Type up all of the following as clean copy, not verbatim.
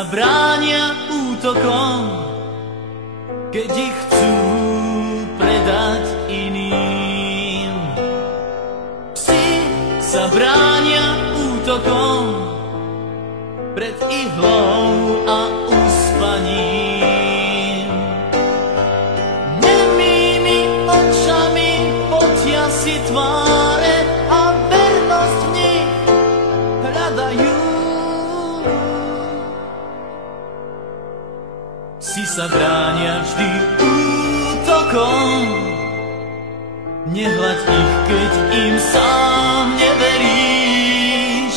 sa bránia útokom, keď ich chcú predať iným. Psi sa bránia útokom pred ihlou a uspaním. Nemými očami potia si tváre a vernosť v nich hľadajú. Psi sa bránia vždy útokom, nehľaď ich, keď im sám neveríš.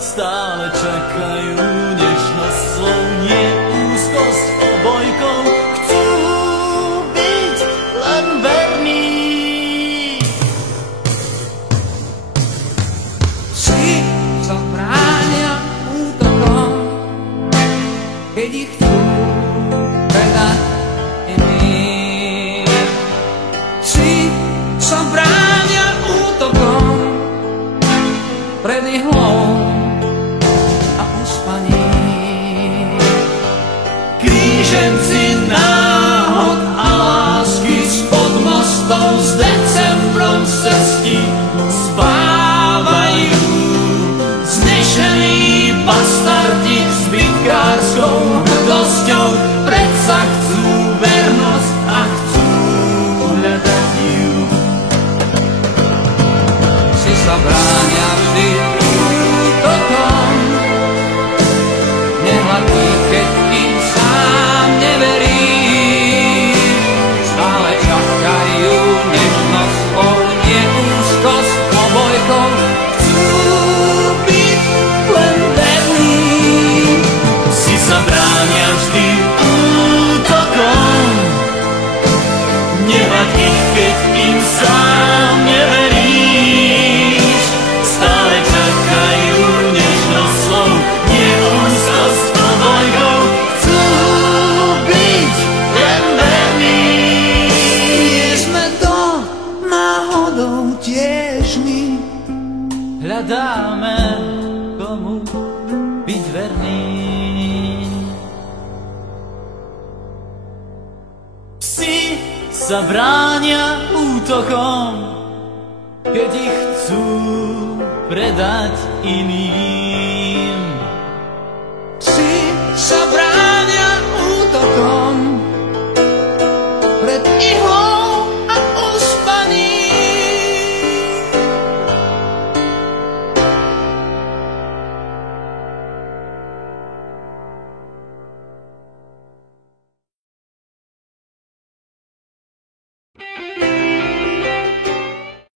Stále čakajú nežnosť slov, nie úzkosť obojkou. Chcú byť len verní. Psi sa bránia útokom, keď ich chcú predať iným. Psi sa bránia útokom pred ihlou a uspaním. Kríženci náhod a lásky spod mostov s decembrom z cestí spávajú. Znešení bastardi s bitkárskou hrdosťou predsa chcú vernosť a chcú hľadať ju. Psi sa bránia vždy útokom, nehľad ich, keď im sám neveríš. Stále čakajú nežnosť spol, nie úzkosť obojkou. Chcú byť len verní. Psi sa bránia vždy útokom, nehľad ich, keď im sám neveríš. Stále čakajú nežnosť slov, nie úzkosť obojkou. Chcú byť len verní. Nie sme to náhodou tiež my. Hľadáme, komu byť verný. Psi sa bránia útokom, keď ich chcú predať iným.